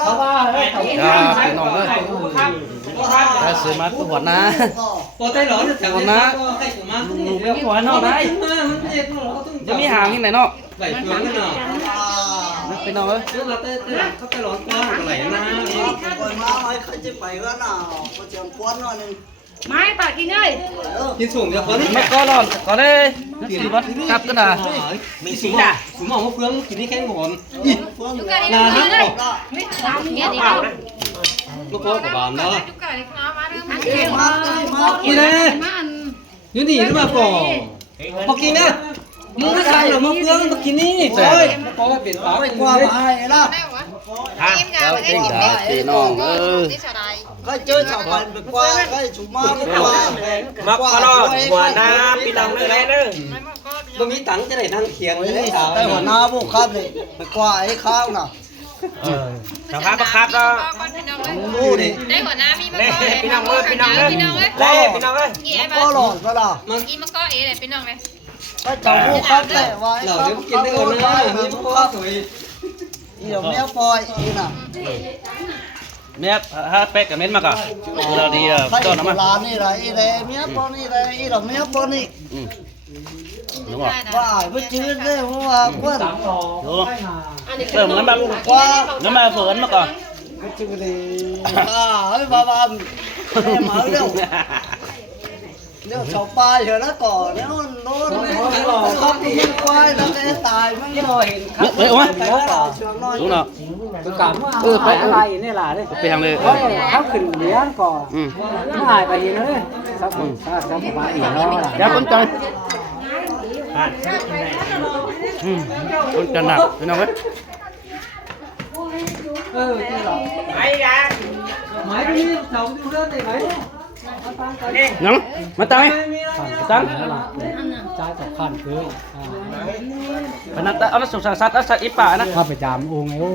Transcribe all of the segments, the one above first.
น้องเลยถ้าซื้อมาก็หัวนะหัวนะลุงไม่หัวน้องได้จะมีหางยังไงเนาะไปน้องเลยไม่ปากกินเลย สูงเดี๋ยวเขาเนี่ย ไม่ก็รอดก็ได้สีวัดกลับกันนะ มีสีด่ะสูงมองว่าเฟืองกินนี่แค่หมอน นาฮักไม่ทำเนี่ยดิ ลูกพ่อกับบานเนาะ กินเลย ยืนดีหรือเปล่าก่อพอกินนะมึงไม่ใช่หรอมึงเฟืองต้องกินนี่ใช่พอเปลี่ยนปากไม่กลัวมาไอ้ล่ะ เจ้าเก่งจ้าพี่น้องก็เจอชาวบ้านไปกว่าก็ชุมาไปกว่า มักก็รอดหัวหน้าพี่น้องเลยเด้อ มึงมีตังค์จะได้นั่งเคียงเลยสาว แต่หัวหน้าพวกครับเลยไปกว่าไอ้ข้าวน่ะ สภาพประคับก็ รู้ดิ ได้หัวหน้ามีมา เล่ ก็ พี่น้องเอ้ยพี่น้องเอ้ยเล่พี่น้องเอ้ย กี่ไอ้ ก็หลอดก็ล่ะ กินมาก็เอ๋เลยพี่น้องเลย ก็เจ้าพวกครับแต่ว่า เราเดี๋ยวกินได้ก่อนนะมีพวกสวย เดี๋ยวแม่ปล่อยอีน่ะ เมียฮะเป๊กกับเม้นมาก่อนเราดีก็น้ำมัน ร้านนี่ไรอีเลยแม่ปล่อยนี่ไรอีหลอกแม่ปล่อยนี่ รู้ป่ะ ว่าไม่จืดเลยเพราะว่าเพื่อน รู้เริ่มงั้นแบบ ว่า งั้นมาเฟิร์นมาก่อน ไม่จืดเลยเฮ้ยบ้าบ้าแม่มาเร็วเดี๋ยวชาวป้าเดี๋ยวแล้วก่อนเนี่ยโน่นครับที่ควายแล้วจะตายไม่พอเห็น เฮ้ยโอ้ย แต่ว่าเชือกน้อย รู้เนาะ ไปอะไรนี่ล่ะนี่ ไปทางเลย เขาขึ้นเลี้ยงก่อนไม่หายไปเห็นเลยสักคนสักบาทอีกเนาะ อย่าคนใจคนจะหนักพี่น้องเว้ย ไอ้ยา หมายถึงเราดูเรื่องไหนไหม ยังมาตั้งตั้ง จ่ายกับขันคือ พนักเอาละสุสานสัตว์สัตว์อีป่านะ ข้าไปจำองค์ไงโอ้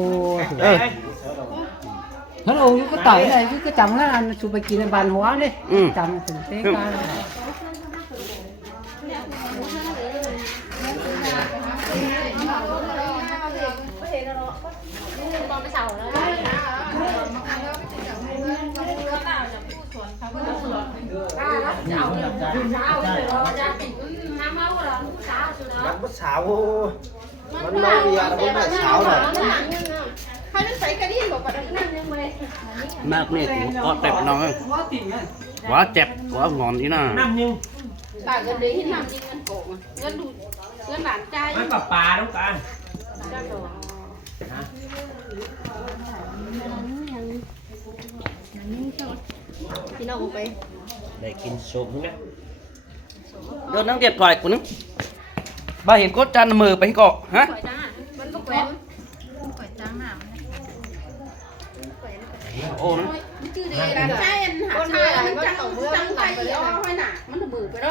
ท่านองค์ก็ต่อยเลยก็จำแล้วอันชูไปกินในบ้านหัวนี่จำถึงเต้กัน ผู้สาวมันน้องยาแล้วมันสาวหน่อย มากนี่ก็เจ็บน้องว่าเจ็บว่างอนที่น่ะ น้ำยัง ปากเงินดีที่ทำจริงเงินโกงเงินดูเงินหลานใจ ไม่ปลาปลาต้องการ พี่น้องไป ได้กินซุปนะ เดินนั่งเก็บถอยกูนึงบ้าเห็นก็จันมือไปเกาะฮะ ปล่อยจ้ามันก็แขวนปล่อยจ้าหนา โอ้ ชื่อดีร้านใจหาชายมันจังจังใจอ้อห้อยหนามันมือไปแล้ว